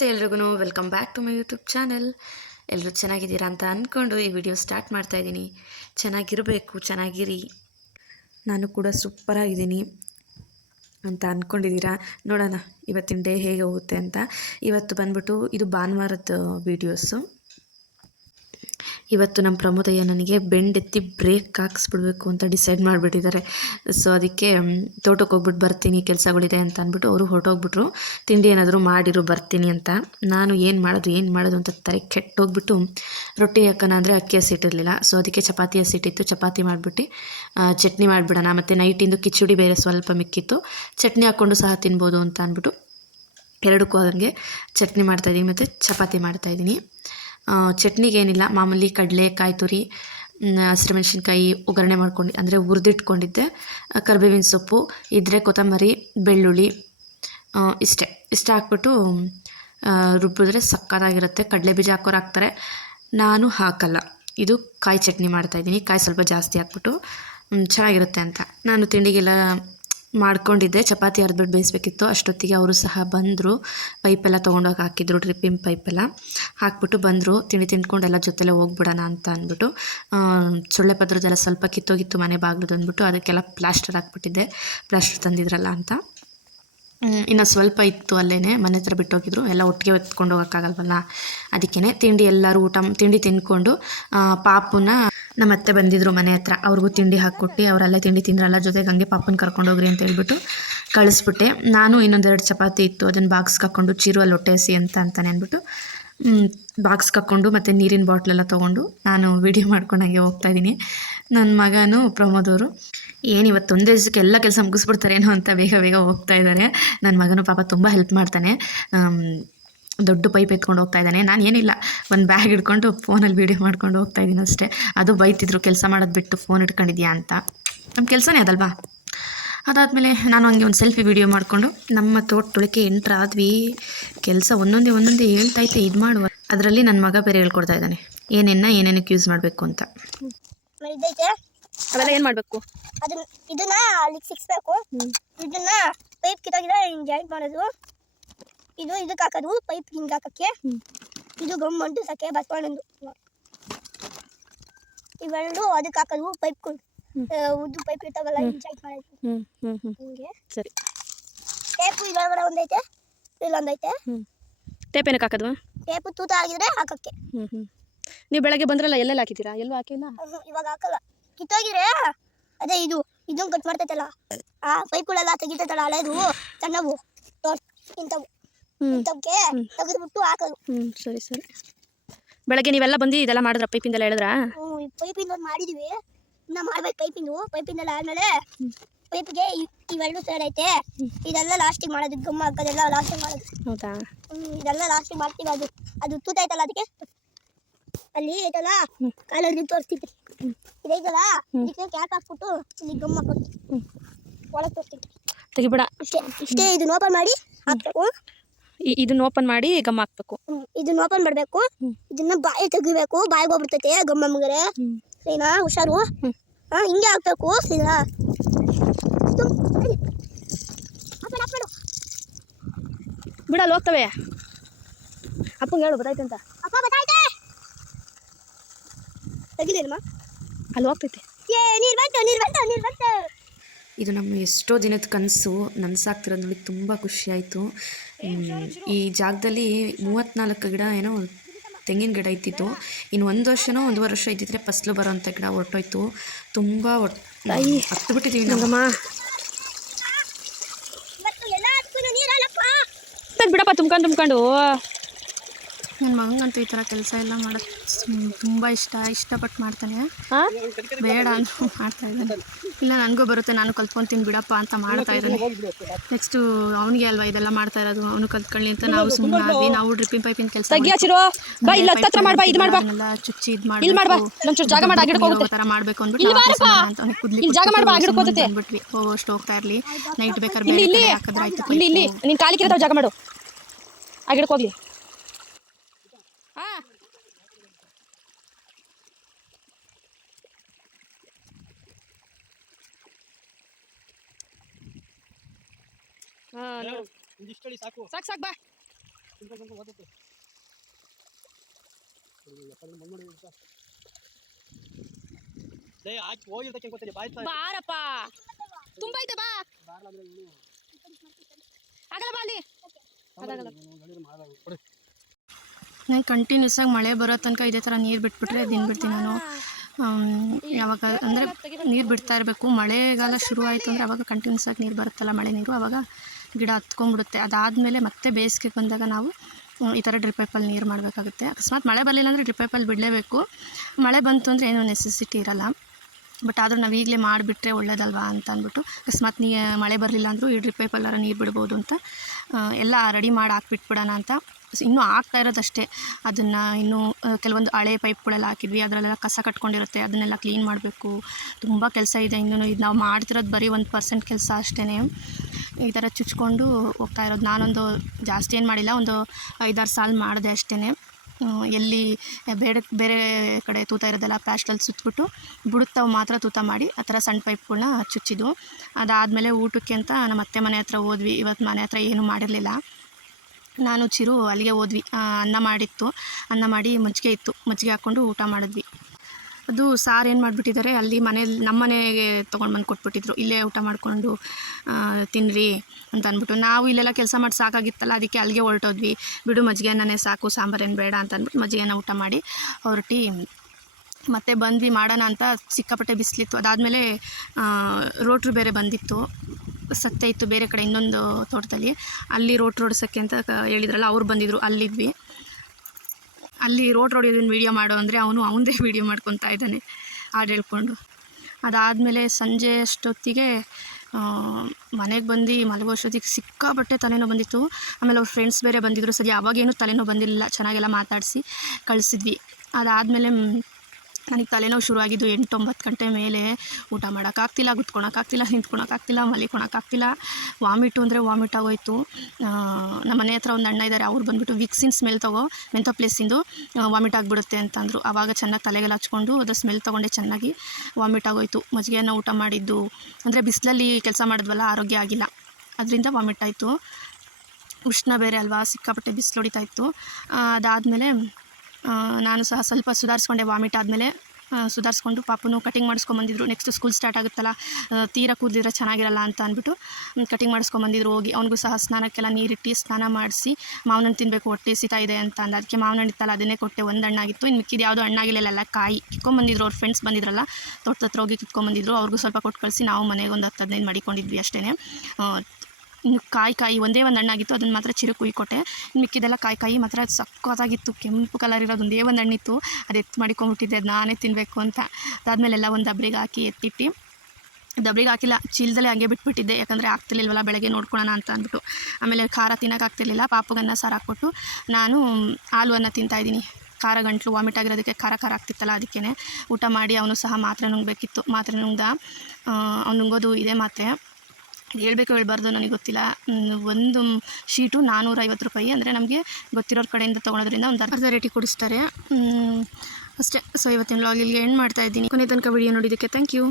ನಮಸ್ತೆ ಎಲ್ರಿಗೂ welcome back to my YouTube channel. ಎಲ್ಲರೂ ಚೆನ್ನಾಗಿದ್ದೀರಾ ಅಂತ ಅಂದ್ಕೊಂಡು ಈ ವಿಡಿಯೋ ಸ್ಟಾರ್ಟ್ ಮಾಡ್ತಾಯಿದ್ದೀನಿ. ಚೆನ್ನಾಗಿರಬೇಕು, ಚೆನ್ನಾಗಿರಿ. ನಾನು ಕೂಡ ಸೂಪರಾಗಿದ್ದೀನಿ ಅಂತ ಅಂದ್ಕೊಂಡಿದ್ದೀರಾ. ನೋಡೋಣ ಇವತ್ತಿನ ಡೇ ಹೇಗೆ ಹೋಗುತ್ತೆ ಅಂತ. ಇವತ್ತು ಬಂದ್ಬಿಟ್ಟು ಇದು ಭಾನುವಾರದ ವೀಡಿಯೋಸು. ಇವತ್ತು ನಮ್ಮ ಪ್ರಮೋದಯ್ಯ ನನಗೆ ಬೆಂಡೆತ್ತಿ ಬ್ರೇಕ್ ಹಾಕ್ಸ್ಬಿಡ್ಬೇಕು ಅಂತ ಡಿಸೈಡ್ ಮಾಡಿಬಿಟ್ಟಿದ್ದಾರೆ. ಸೊ ಅದಕ್ಕೆ ತೋಟಕ್ಕೆ ಹೋಗ್ಬಿಟ್ಟು ಬರ್ತೀನಿ, ಕೆಲಸಗಳಿದೆ ಅಂತ ಅಂದ್ಬಿಟ್ಟು ಅವರು ಹೊರಟೋಗ್ಬಿಟ್ರು. ತಿಂಡಿ ಏನಾದರೂ ಮಾಡಿರು ಬರ್ತೀನಿ ಅಂತ. ನಾನು ಏನು ಮಾಡೋದು ಅಂತ ತಲೆ ಕೆಟ್ಟೋಗ್ಬಿಟ್ಟು ರೊಟ್ಟಿ ಹಾಕೋಣ ಅಂದರೆ ಅಕ್ಕಿ ಹಸಿಟ್ಟಿರಲಿಲ್ಲ. ಸೊ ಅದಕ್ಕೆ ಚಪಾತಿ ಹಸಿಟ್ಟಿತ್ತು, ಚಪಾತಿ ಮಾಡಿಬಿಟ್ಟು ಚಟ್ನಿ ಮಾಡಿಬಿಡೋಣ. ಮತ್ತು ನೈಟಿಂದು ಕಿಚಡಿ ಬೇರೆ ಸ್ವಲ್ಪ ಮಿಕ್ಕಿತ್ತು, ಚಟ್ನಿ ಹಾಕ್ಕೊಂಡು ಸಹ ತಿನ್ಬೋದು ಅಂತ ಅಂದ್ಬಿಟ್ಟು ಎರಡಕ್ಕೂ ಹಾಗೆ ಚಟ್ನಿ ಮಾಡ್ತಾಯಿದ್ದೀನಿ ಮತ್ತು ಚಪಾತಿ ಮಾಡ್ತಾಯಿದ್ದೀನಿ. ಚಟ್ನಿಗೆ ಏನಿಲ್ಲ, ಮಾಮೂಲಿ ಕಡಲೆ, ಕಾಯಿ ತುರಿ, ಹಸಿಮೆಣ್ಸಿನ್ಕಾಯಿ ಒಗ್ಗರಣೆ ಮಾಡ್ಕೊಂಡು ಅಂದರೆ ಹುರಿದಿಟ್ಕೊಂಡಿದ್ದೆ, ಕರಿಬೇವಿನ ಸೊಪ್ಪು ಇದ್ದರೆ ಕೊತ್ತಂಬರಿ, ಬೆಳ್ಳುಳ್ಳಿ, ಇಷ್ಟ ಹಾಕ್ಬಿಟ್ಟು ರುಬ್ಬಿದ್ರೆ ಸಕ್ಕತ್ತಾಗಿರುತ್ತೆ. ಕಡಲೆ ಬೀಜ ಹಾಕೋರು ಹಾಕ್ತಾರೆ, ನಾನು ಹಾಕಲ್ಲ. ಇದು ಕಾಯಿ ಚಟ್ನಿ ಮಾಡ್ತಾಯಿದ್ದೀನಿ, ಕಾಯಿ ಸ್ವಲ್ಪ ಜಾಸ್ತಿ ಹಾಕ್ಬಿಟ್ಟು ಚೆನ್ನಾಗಿರುತ್ತೆ ಅಂತ. ನಾನು ತಿಂಡಿಗೆಲ್ಲ ಮಾಡ್ಕೊಂಡಿದ್ದೆ, ಚಪಾತಿ ಅರ್ಧಬಿಟ್ಟು ಬೇಯಿಸ್ಬೇಕಿತ್ತು. ಅಷ್ಟೊತ್ತಿಗೆ ಅವರು ಸಹ ಬಂದರು, ಪೈಪೆಲ್ಲ ತೊಗೊಂಡೋಗಿ ಹಾಕಿದ್ರು, ಡ್ರಿಪ್ಪಿಂಗ್ ಪೈಪೆಲ್ಲ ಹಾಕ್ಬಿಟ್ಟು ಬಂದರು. ತಿಂಡಿ ತಿಂದ್ಕೊಂಡು ಎಲ್ಲ ಜೊತೆಲೇ ಹೋಗ್ಬಿಡೋಣ ಅಂತ ಅಂದ್ಬಿಟ್ಟು ಸೊಳ್ಳೆ ಪದ್ರದೆಲ್ಲ ಸ್ವಲ್ಪ ಕಿತ್ತೋಗಿತ್ತು ಮನೆ ಬಾಗಿಲು ಅಂದ್ಬಿಟ್ಟು ಅದಕ್ಕೆಲ್ಲ ಪ್ಲಾಸ್ಟರ್ ಹಾಕ್ಬಿಟ್ಟಿದ್ದೆ, ಪ್ಲಾಸ್ಟರ್ ತಂದಿದ್ರಲ್ಲ ಅಂತ. ಇನ್ನು ಸ್ವಲ್ಪ ಇತ್ತು ಅಲ್ಲೇ, ಮನೆ ಹತ್ರ ಬಿಟ್ಟೋಗಿದ್ರು, ಎಲ್ಲ ಒಟ್ಟಿಗೆ ಎತ್ಕೊಂಡು ಹೋಗೋಕ್ಕಾಗಲ್ವಲ್ಲ, ಅದಕ್ಕೇ ತಿಂಡಿ ತಿಂದ್ಕೊಂಡು ಪಾಪುನ ನಮ್ಮ ಅತ್ತೆ ಬಂದಿದ್ದರು ಮನೆ ಹತ್ರ, ಅವ್ರಿಗೂ ತಿಂಡಿ ಹಾಕ್ಕೊಟ್ಟು ಅವರಲ್ಲೇ ತಿಂಡಿ ತಿಂದ್ರಲ್ಲ, ಜೊತೆಗೆ ಹಂಗೆ ಪಾಪನ ಕರ್ಕೊಂಡೋಗ್ರಿ ಅಂತ ಹೇಳ್ಬಿಟ್ಟು ಕಳಿಸ್ಬಿಟ್ಟೆ. ನಾನು ಇನ್ನೊಂದೆರಡು ಚಪಾತಿ ಇತ್ತು, ಅದನ್ನು ಬಾಕ್ಸ್ಗೆ ಹಾಕ್ಕೊಂಡು ಚೀರು ಅಲ್ಲಿ ಹೊಟ್ಟೆ ಹಸಿ ಅಂತಾನೆ ಅಂದ್ಬಿಟ್ಟು ಬಾಕ್ಸ್ಗೆ ಹಾಕ್ಕೊಂಡು ಮತ್ತು ನೀರಿನ ಬಾಟ್ಲೆಲ್ಲ ತೊಗೊಂಡು ನಾನು ವೀಡಿಯೋ ಮಾಡ್ಕೊಂಡಂಗೆ ಹೋಗ್ತಾಯಿದ್ದೀನಿ. ನನ್ನ ಮಗನೂ ಪ್ರಮೋದವರು ಏನಿವತ್ತು ಒಂದೇ ದಿವಸಕ್ಕೆ ಎಲ್ಲ ಕೆಲಸ ಮುಗಿಸ್ಬಿಡ್ತಾರೇನೋ ಅಂತ ಬೇಗ ಹೋಗ್ತಾ ಇದ್ದಾರೆ. ನನ್ನ ಮಗನೂ ಪಾಪ ತುಂಬ ಹೆಲ್ಪ್ ಮಾಡ್ತಾನೆ, ದೊಡ್ಡ ಪೈಪ್ ಎತ್ಕೊಂಡು ಹೋಗ್ತಾ ಇದ್ದಾನೆ. ನಾನು ಏನಿಲ್ಲ, ಒಂದು ಬ್ಯಾಗ್ ಹಿಡ್ಕೊಂಡು ಫೋನಲ್ಲಿ ವೀಡಿಯೋ ಮಾಡ್ಕೊಂಡು ಹೋಗ್ತಾ ಇದ್ದೀನಿ ಅಷ್ಟೇ. ಅದು ಬೈತಿದ್ರು, ಕೆಲಸ ಮಾಡೋದು ಬಿಟ್ಟು ಫೋನ್ ಇಟ್ಕೊಂಡಿದ್ಯಾ ಅಂತ. ನಮ್ಮ ಕೆಲಸನೇ ಅದಲ್ವಾ. ಅದಾದಮೇಲೆ ನಾನು ಹಂಗೆ ಒಂದು ಸೆಲ್ಫಿ ವೀಡಿಯೋ ಮಾಡಿಕೊಂಡು ನಮ್ಮ ತೋಟದೊಳಕ್ಕೆ ಎಂಟ್ರಾದ್ವಿ. ಕೆಲಸ ಒಂದೊಂದೇ ಹೇಳ್ತೈತೆ, ಇದು ಮಾಡುವ ಅದರಲ್ಲಿ ನನ್ನ ಮಗ ಬೇರೆ ಹೇಳ್ಕೊಡ್ತಾ ಇದ್ದಾನೆ ಏನೇನಕ್ಕೆ ಯೂಸ್ ಮಾಡಬೇಕು ಅಂತ. ಅವೆಲ್ಲ ಏನು ಮಾಡಬೇಕು, ಇದನ್ನ ಅಲ್ಲಿಗೆ ಸಿಕ್ಸ್ಬೇಕು, ಇದನ್ನ ಪೈಪ್ ಕಿತ್ತಾಗಿದ್ರೆ ಜಾಯಿಂಟ್ ಮಾಡೋದು, ಇದಕ್ಕೆ ಹಾಕೋದು ಪೈಪ್ ಹಿಂಗೆ ಹಾಕಕ್ಕೆ, ಇದು ಗಮ್ಮಂಟು ಸಕ್ಕೆ ಬಸ್ಕೊಂಡೊಂದು, ಇವೆರಡು ಅದಕ್ಕೆ ಹಾಕೋದು ಪೈಪ್ ಉದ್ದು ಪೈಪ್ ಇರ್ತಾವಲ್ಲ ಜಾಯಿಂಟ್ ಮಾಡೋದು ಹಿಂಗೆ. ಸರಿ, ಟೇಪು ಇದೊಳಗಡೆ ಒಂದೈತೆ, ಇಲ್ಲೊಂದೈತೆ. ಟೇಪ್ ಏನಕ್ಕೆ ಹಾಕೋದು? ಟೇಪು ತೂತ ಆಗಿದ್ರೆ ಹಾಕಕ್ಕೆ. ನೀವು ಬೆಳಗ್ಗೆ ಬಂದ್ರಲ್ಲ, ಎಲ್ಲೆಲ್ಲ ಹಾಕಿದ್ದೀರಾ? ಎಲ್ಲೂ ಹಾಕಿಲ್ಲ. ಇವಾಗ ಹಾಕಲ್ಲ, ಕಿತ್ತೋಗಿದ್ರೆ ಅದೇ ಇದನ್ನ ಕಟ್ ಮಾಡ್ತೈತಲ್ಲ, ಆ ಪೈಪ್ಗಳೆಲ್ಲ ತೆಗಿತೈತಲ್ಲ ಹಳೇದು ಸಣ್ಣವು ಇಂಥವಕ್ಕೆ ತೆಗೆದ್ಬಿಟ್ಟು ಹಾಕೋದು. ಸರಿ. ಬೆಳಗ್ಗೆ ನೀವೆಲ್ಲ ಬಂದು ಇದೆಲ್ಲ ಮಾಡಿದ್ರ? ಪೈಪಿಂದೆಲ್ಲ ಹೇಳಿದ್ರಾ? ಪೈಪಿಂದ ಮಾಡಿದ್ವಿ, ಇನ್ನ ಮಾಡ್ಬೇಕು. ಪೈಪಿಂದೆಲ್ಲ ಆದ್ಮೇಲೆ ಪೈಪ್ಗೆ ಇವೆರಡು ಸೈಡ್ ಐತೆ, ಇದೆಲ್ಲ ಲಾಸ್ಟಿಗೆ ಮಾಡೋದು, ಗಮ್ಮ ಹಾಕೋದೆಲ್ಲ ಲಾಸ್ಟಿಗೆ ಮಾಡೋದು. ಹೌದಾ? ಇದೆಲ್ಲ ಲಾಸ್ಟಿಗೆ ಮಾಡ್ತೀವಿ. ಅದು ತೂತ ಐತಲ್ಲ, ಅದಕ್ಕೆ ಅಲ್ಲಿ ಐತಲ್ಲ ಕಾಲಲ್ಲಿ ತೋರಿಸ್ತಿದ್ರಿ, ಇದೈತಲ್ಲ ಇದಕ್ಕೆ ಕ್ಯಾಪ್ ಹಾಕ್ಬಿಟ್ಟು ಇಲ್ಲಿ ಗಮ್ಮ ಹಾಕೋದು, ಒಳಗೆ ತೋರಿಸ್ತಿದ್ರಿ. ತೆಗಿಬೇಡ, ಇಷ್ಟೇ. ಇದನ್ನ ಓಪನ್ ಮಾಡಿ ಹಾಕ್ಬೇಕು, ಇದನ್ನ ಓಪನ್ ಮಾಡಿ ಗಮ್ಮ ಹಾಕ್ಬೇಕು. ಇದನ್ನ ಓಪನ್ ಮಾಡಬೇಕು, ಇದನ್ನ ಬಾಯಿ ತೆಗಿಬೇಕು, ಬಾಯಿಗೆ ಹೋಗ್ಬಿಡ್ತೈತೆ ಗಮ್ಮ ಮಗರೆ. ಸರಿನಾ? ಹುಷಾರು. ಹಿಂಗೆ ಹಾಕ್ಬೇಕು. ಸರಿನಾ? ಬಿಡಲ್ಲ, ಹೋಗ್ತವೆ. ಅಪ್ಪಂಗೆ ಹೇಳು ಬತ್ತಾಯ್ತು ಅಂತ. ಅಪ್ಪ ಬತ್ತಾಯ್ತೆ, ತೆಗಿಲೇನಮ್ಮ, ಅಲ್ಲಿ ಹೋಗ್ತೈತೆ. ನೀರು ಬಂತು. ಇದು ನಮ್ಮ ಎಷ್ಟೋ ದಿನದ ಕನಸು ನನಸಾಗ್ತಿರೋದು ನೋಡಿ ತುಂಬ ಖುಷಿ ಆಯಿತು. ಈ ಜಾಗದಲ್ಲಿ 34 ಗಿಡ ಏನೋ ತೆಂಗಿನ ಗಿಡ ಇತ್ತಿತ್ತು. ಇನ್ನು 1 ವರ್ಷನೋ 1.5 ವರ್ಷ ಇದ್ದಿದ್ರೆ ಫಸಲು ಬರೋಂಥ ಗಿಡ ಹೊರಟೋಯ್ತು. ತುಂಬ ಹತ್ತು ಬಿಟ್ಟಿದ್ದೀವಿ ನಮ್ಮಮ್ಮ. ಬಿಡಪ್ಪ, ತುಂಬ್ಕೊಂಡು ನನ್ನ ಮಗಂಗಂತೂ ಈ ಥರ ಕೆಲಸ ಎಲ್ಲ ಮಾಡೋದು ತುಂಬ ಇಷ್ಟಪಟ್ಟು ಮಾಡ್ತಾನೆ. ಬೇಡ ಅಂತ ಮಾಡ್ತಾ ಇದ್ದಾನೆ. ಇಲ್ಲ ನನಗೂ ಬರುತ್ತೆ, ನಾನು ಕಲ್ತ್ಕೊತೀನಿ ಬಿಡಪ್ಪ ಅಂತ ಮಾಡ್ತಾ ಇದ್ದಾನೆ. ನೆಕ್ಸ್ಟು ಅವನಿಗೆ ಅಲ್ವಾ ಇದೆಲ್ಲ ಮಾಡ್ತಾ ಇರೋದು, ಅವನು ಕಲ್ತ್ಕೊಳ್ಳಿ ಅಂತ ನಾವು ಸುಮ್ಮನೆ ಆದ್ವಿ. ನಾವು ಡ್ರಿಪ್ಪಿಂಗ್ ಪೈಪಿನ ಕೆಲಸ ಚುಚ್ಚಿ ಇದು ಮಾಡಬೇಕು, ಥರ ಮಾಡಬೇಕು ಅಂದ್ಬಿಟ್ಟು ಅಂದ್ಬಿಟ್ವಿ. ಹೋಗೋಷ್ಟು ಹೋಗ್ತಾ ಇರಲಿ, ನೈಟ್ ಬೇಕಾದ್ರೆ ಹಾಕಿದ್ರೆ ಆಯ್ತು. ಜಾಗ ಮಾಡು, ಆ ಗಿಡಕ್ಕೆ ಹೋಗ್ಲಿ. ಸಾಕು ಬಾ. ಬಾರಪ್ಪ ತುಂಬ ಐತೆ ಬಾ ಆಗಲ್ಲ ಬಾ ಅಲ್ಲಿ ಅದಾಗಲ್ಲ. ನಾನು ಕಂಟಿನ್ಯೂಸ್ ಆಗಿ ಮಳೆ ಬರೋ ತನಕ ಇದೇ ಥರ ನೀರು ಬಿಟ್ಬಿಟ್ರೆ ಬಿಡ್ತೀನಿ ನಾನು. ಯಾವಾಗ ಅಂದರೆ ನೀರು ಬಿಡ್ತಾ ಇರಬೇಕು. ಮಳೆಗಾಲ ಶುರು ಆಯಿತು ಅಂದರೆ ಅವಾಗ ಕಂಟಿನ್ಯೂಸ್ ಆಗಿ ನೀರು ಬರುತ್ತಲ್ಲ, ಮಳೆ ನೀರು, ಆವಾಗ ಗಿಡ ಹತ್ಕೊಂಡ್ಬಿಡುತ್ತೆ. ಅದಾದಮೇಲೆ ಮತ್ತೆ ಬೇಸಿಗೆ ಬಂದಾಗ ನಾವು ಈ ಥರ ಡ್ರಿಪ್ ಪೈಪಲ್ಲಿ ನೀರು ಮಾಡಬೇಕಾಗುತ್ತೆ. ಅಕಸ್ಮಾತ್ ಮಳೆ ಬರಲಿಲ್ಲ ಅಂದರೆ ಡ್ರಿಪ್ ಪೈಪಲ್ಲಿ ಬಿಡಲೇಬೇಕು. ಮಳೆ ಬಂತು ಅಂದರೆ ಏನೂ ನೆಸೆಸಿಟಿ ಇರಲ್ಲ. ಬಟ್ ಆದರೂ ನಾವು ಈಗಲೇ ಮಾಡಿಬಿಟ್ರೆ ಒಳ್ಳೇದಲ್ವಾ ಅಂತ ಅಂದ್ಬಿಟ್ಟು, ಅಕಸ್ಮಾತ್ ಮಳೆ ಬರಲಿಲ್ಲ ಅಂದರೂ ಈ ಡ್ರಿಪ್ ಪೈಪಲ್ಲಾರ ನೀರು ಬಿಡ್ಬೋದು ಅಂತ ಎಲ್ಲ ರೆಡಿ ಮಾಡಿ ಹಾಕ್ಬಿಟ್ಬಿಡೋಣ ಅಂತ. ಇನ್ನೂ ಆಗ್ತಾ ಇರೋದಷ್ಟೇ. ಅದನ್ನು ಇನ್ನೂ ಕೆಲವೊಂದು ಹಳೆ ಪೈಪ್ಗಳೆಲ್ಲ ಹಾಕಿದ್ವಿ, ಅದರಲ್ಲೆಲ್ಲ ಕಸ ಕಟ್ಕೊಂಡಿರುತ್ತೆ, ಅದನ್ನೆಲ್ಲ ಕ್ಲೀನ್ ಮಾಡಬೇಕು. ತುಂಬ ಕೆಲಸ ಇದೆ ಇನ್ನೂ. ಇದು ನಾವು ಮಾಡ್ತಿರೋದು ಬರೀ 1% ಕೆಲಸ ಅಷ್ಟೇ. ಈ ಥರ ಚುಚ್ಕೊಂಡು ಹೋಗ್ತಾ ಇರೋದು. ನಾನೊಂದು ಜಾಸ್ತಿ ಏನು ಮಾಡಿಲ್ಲ, ಒಂದು 5-6 ಸಾಲು ಮಾಡಿದೆ ಅಷ್ಟೇ. ಎಲ್ಲಿ ಬೇರೆ ಕಡೆ ತೂತ ಇರೋದೆಲ್ಲ ಪ್ಲಾಸ್ಟಲ್ಲಿ ಸುತ್ತಬಿಟ್ಟು ಬುಡುಕ್ತಾವು ಮಾತ್ರ ತೂತ ಮಾಡಿ ಆ ಥರ ಸಣ್ಣ ಪೈಪ್ಗಳನ್ನ ಚುಚ್ಚಿದ್ವು. ಅದಾದಮೇಲೆ ಊಟಕ್ಕೆ ಅಂತ ನಮ್ಮ ಅತ್ತೆ ಮನೆ ಹತ್ರ ಹೋದ್ವಿ. ಇವತ್ತು ಮನೆ ಹತ್ರ ಏನೂ ಮಾಡಿರಲಿಲ್ಲ. ನಾನು ಚಿರು ಅಲ್ಲಿಗೆ ಹೋದ್ವಿ. ಅನ್ನ ಮಾಡಿತ್ತು, ಅನ್ನ ಮಾಡಿ ಮಜ್ಜಿಗೆ ಇತ್ತು, ಮಜ್ಜಿಗೆ ಹಾಕ್ಕೊಂಡು ಊಟ ಮಾಡಿದ್ವಿ. ಅದು ಸಾರು ಏನು ಮಾಡಿಬಿಟ್ಟಿದ್ದಾರೆ, ಅಲ್ಲಿ ಮನೇಲಿ ನಮ್ಮ ಮನೆಗೆ ತೊಗೊಂಡು ಬಂದು ಕೊಟ್ಬಿಟ್ಟಿದ್ರು. ಇಲ್ಲೇ ಊಟ ಮಾಡಿಕೊಂಡು ತಿನ್ನಿರಿ ಅಂತ ಅಂದ್ಬಿಟ್ಟು. ನಾವು ಇಲ್ಲೆಲ್ಲ ಕೆಲಸ ಮಾಡಿ ಸಾಕಾಗಿತ್ತಲ್ಲ, ಅದಕ್ಕೆ ಅಲ್ಲಿಗೆ ಹೊರಟೋದ್ವಿ. ಬಿಡು ಮಜ್ಜಿಗೆ ಅನ್ನನೇ ಸಾಕು, ಸಾಂಬಾರೇನು ಬೇಡ ಅಂತ ಅಂದ್ಬಿಟ್ಟು ಮಜ್ಜಿಗೆನ ಊಟ ಮಾಡಿ ಹೊರಟಿ ಮತ್ತೆ ಬಂದ್ವಿ. ಮಾಡೋಣ ಅಂತ ಸಿಕ್ಕಾಪಟ್ಟೆ ಬಿಸಿಲಿತ್ತು. ಅದಾದಮೇಲೆ ರೋಟ್ರು ಬೇರೆ ಬಂದಿತ್ತು, ಸತ್ಯ ಇತ್ತು ಬೇರೆ ಕಡೆ ಇನ್ನೊಂದು ತೋಟದಲ್ಲಿ. ಅಲ್ಲಿ ರೋಟ್ ಹೊಡ್ಸೋಕ್ಕೆ ಅಂತ ಹೇಳಿದ್ರಲ್ಲ, ಅವ್ರು ಬಂದಿದ್ದರು. ಅಲ್ಲಿದ್ವಿ. ಅಲ್ಲಿ ರೋಡ್ ಹೊಡಿಯೋದನ್ನ ವೀಡಿಯೋ ಮಾಡೋ ಅಂದರೆ ಅವನದೇ ವೀಡಿಯೋ ಮಾಡ್ಕೊತಾ ಇದ್ದಾನೆ ಹಾಡು ಹೇಳ್ಕೊಂಡು. ಅದಾದಮೇಲೆ ಸಂಜೆ ಅಷ್ಟೊತ್ತಿಗೆ ಮನೆಗೆ ಬಂದು ಮಲಗೋಷ್ಟೊತ್ತಿಗೆ ಸಿಕ್ಕಾಪಟ್ಟೆ ತಲೆನೋವು ಬಂದಿತ್ತು. ಆಮೇಲೆ ಅವ್ರ ಫ್ರೆಂಡ್ಸ್ ಬೇರೆ ಬಂದಿದ್ದರು. ಸರಿ ಅವಾಗೇನು ತಲೆನೋವು ಬಂದಿರಲಿಲ್ಲ, ಚೆನ್ನಾಗೆಲ್ಲ ಮಾತಾಡಿಸಿ ಕಳಿಸಿದ್ವಿ. ಅದಾದಮೇಲೆ ನನಗೆ ತಲೆನೋವು ಶುರುವಾಗಿದ್ದು 8-9 ಗಂಟೆ ಮೇಲೆ. ಊಟ ಮಾಡೋಕ್ಕಾಗ್ತಿಲ್ಲ, ಕುತ್ಕೊಳಕ್ಕಾಗ್ತಿಲ್ಲ, ನಿಂತ್ಕೊಳಕ್ಕಾಗ್ತಿಲ್ಲ, ಮಲಿಕೊಳಕ್ಕಾಗ್ತಿಲ್ಲ. ವಾಮಿಟು ಅಂದರೆ ವಾಮಿಟ್ ಆಗೋಯ್ತು. ನಮ್ಮ ಮನೆ ಹತ್ರ ಒಂದು ಅಣ್ಣ ಇದ್ದಾರೆ, ಅವ್ರು ಬಂದುಬಿಟ್ಟು ವಿಕ್ಸಿನ್ ಸ್ಮೆಲ್ ತಗೋ, ಮೆಂಥೋ ಪ್ಲೇಸಿಂದು ವಾಮಿಟ್ ಆಗಿಬಿಡುತ್ತೆ ಅಂತಂದರು. ಆವಾಗ ಚೆನ್ನಾಗಿ ತಲೆಗೆಲ್ಲ ಹಚ್ಕೊಂಡು ಅದು ಸ್ಮೆಲ್ ತೊಗೊಂಡೆ, ಚೆನ್ನಾಗಿ ವಾಮಿಟ್ ಆಗೋಯ್ತು. ಮಜ್ಜಿಗೆಯನ್ನು ಊಟ ಮಾಡಿದ್ದು ಅಂದರೆ ಬಿಸಿಲಲ್ಲಿ ಕೆಲಸ ಮಾಡಿದ್ವಲ್ಲ, ಆರೋಗ್ಯ ಆಗಿಲ್ಲ, ಅದರಿಂದ ವಾಮಿಟ್ ಆಯಿತು. ಉಷ್ಣ ಬೇರೆ ಅಲ್ವಾ, ಸಿಕ್ಕಾಪಟ್ಟೆ ಬಿಸಿಲು ಹೊಡಿತಾ ಇತ್ತು. ಅದಾದಮೇಲೆ ನಾನು ಸಹ ಸ್ವಲ್ಪ ಸುಧಾರಿಸ್ಕೊಂಡೆ. ವಾಮಿಟ್ ಆದಮೇಲೆ ಸುಧಾರಿಸ್ಕೊಂಡು ಪಾಪನು ಕಟಿಂಗ್ ಮಾಡಿಸ್ಕೊಂಬಂದಿದ್ರು. ನೆಕ್ಸ್ಟ್ ಸ್ಕೂಲ್ ಸ್ಟಾರ್ಟ್ ಆಗುತ್ತಲ್ಲ, ತೀರಾ ಕೂದಲಿದ್ರೆ ಚೆನ್ನಾಗಿರಲ್ಲ ಅಂತ ಅಂದ್ಬಿಟ್ಟು ಕಟಿಂಗ್ ಮಾಡಿಸ್ಕೊಂಬಂದಿದ್ರು. ಹೋಗಿ ಅವ್ನಿಗೂ ಸಹ ಸ್ನಾನಕ್ಕೆಲ್ಲ ನೀರಿಟ್ಟು ಸ್ನಾನ ಮಾಡಿಸಿ, ಮಾವಿನ ಹಣ್ಣು ತಿನ್ನಬೇಕು, ಹೊಟ್ಟೆ ಸಿತಾ ಇದೆ ಅಂತ ಅಂದ. ಅದಕ್ಕೆ ಮಾವಿನ ಹಣ್ಣು ಇತ್ತಲ್ಲ, ಅದನ್ನೇ ಕೊಟ್ಟೆ. ಒಂದು ಹಣ್ಣಾಗಿತ್ತು, ಇನ್ನು ಮಿಕ್ಕಿದ್ದು ಯಾವುದೋ ಹಣ್ಣಾಗಿಲ್ಲ, ಕಾಯಿ ಕಿತ್ಕೊಂಬಂದಿದ್ರು. ಅವ್ರ ಫ್ರೆಂಡ್ಸ್ ಬಂದಿದ್ರಲ್ಲ, ತೋಟದ ಹತ್ರ ಹೋಗಿ ಕಿತ್ಕೊಂಬಂದಿದ್ರು. ಅವ್ರಿಗೂ ಸ್ವಲ್ಪ ಕೊಟ್ಟು ಕಳಿಸಿ ನಾವು ಮನೆಗೆ ಒಂದು 10-15 ಮಡಿಕೊಂಡಿದ್ವಿ ಅಷ್ಟೇ. ಇನ್ನು ಕಾಯಿ ಒಂದೇ ಒಂದು ಹಣ್ಣಾಗಿತ್ತು, ಅದನ್ನು ಮಾತ್ರ ಚಿರು ಕುಯ್ಕೊಟ್ಟೆ. ಮಿಕ್ಕಿದೆಲ್ಲ ಕಾಯಿ ಮಾತ್ರ ಸಕ್ಕತ್ತಾಗಿತ್ತು. ಕೆಂಪು ಕಲರ್ ಇರೋದು ಒಂದೇ ಒಂದು ಹಣ್ಣಿತ್ತು, ಅದು ಎತ್ತು ಮಾಡಿಕೊಂಡ್ಬಿಟ್ಟಿದ್ದೆ, ಅದು ನಾನೇ ತಿನ್ನಬೇಕು ಅಂತ. ಅದಾದಮೇಲೆ ಎಲ್ಲ ಒಂದು ದಬ್ರಿಗೆ ಹಾಕಿ ಎತ್ತಿಟ್ಟು, ದಬ್ರಿಗೆ ಹಾಕಿಲ್ಲ, ಚೀಲದಲ್ಲೇ ಹಂಗೆ ಬಿಟ್ಬಿಟ್ಟಿದ್ದೆ. ಯಾಕಂದರೆ ಆಗ್ತಿರ್ಲಿಲ್ವಲ್ಲ, ಬೆಳಗ್ಗೆ ನೋಡ್ಕೊಳ್ಳೋಣ ಅಂತ ಅಂದ್ಬಿಟ್ಟು. ಆಮೇಲೆ ಖಾರ ತಿನ್ನೋಕ್ಕಾಗ್ತಿರ್ಲಿಲ್ಲ. ಪಾಪುಗನ್ನ ಸಾರು ಹಾಕ್ಬಿಟ್ಟು ನಾನು ಹಾಲು ಅನ್ನ ತಿಂತಾಯಿದ್ದೀನಿ. ಖಾರ ಗಂಟ್ಲು ವಾಮಿಟ್ ಆಗಿರೋದಕ್ಕೆ ಖಾರ ಆಗ್ತಿತ್ತಲ್ಲ, ಅದಕ್ಕೇ ಊಟ ಮಾಡಿ ಅವನು ಸಹ ಮಾತ್ರೆ ನುಂಗಬೇಕಿತ್ತು. ಮಾತ್ರೆ ನುಂಗ್ದ. ಅವ್ನು ನುಂಗೋದು ಇದೇ ಮಾತ್ರೆ. ಹೇಳ್ಬೇಕು ಹೇಳ್ಬಾರ್ದು ನನಗೆ ಗೊತ್ತಿಲ್ಲ. ಒಂದು ಶೀಟು 450 ರೂಪಾಯಿ. ಅಂದರೆ ನಮಗೆ ಗೊತ್ತಿರೋರ ಕಡೆಯಿಂದ ತೊಗೊಳೋದ್ರಿಂದ ಒಂದು ಅರ್ಧ ರೇಟಿಗೆ ಕೊಡಿಸ್ತಾರೆ ಅಷ್ಟೇ. ಸೊ ಇವತ್ತಿನ ವ್ಲಾಗ್ ಇಲ್ಲಿಗೆ ಎಂಡ್ ಮಾಡ್ತಾಯಿದ್ದೀನಿ. ಕೊನೆ ತನಕ ವಿಡಿಯೋ ನೋಡಿದ್ದಕ್ಕೆ ಥ್ಯಾಂಕ್ ಯು.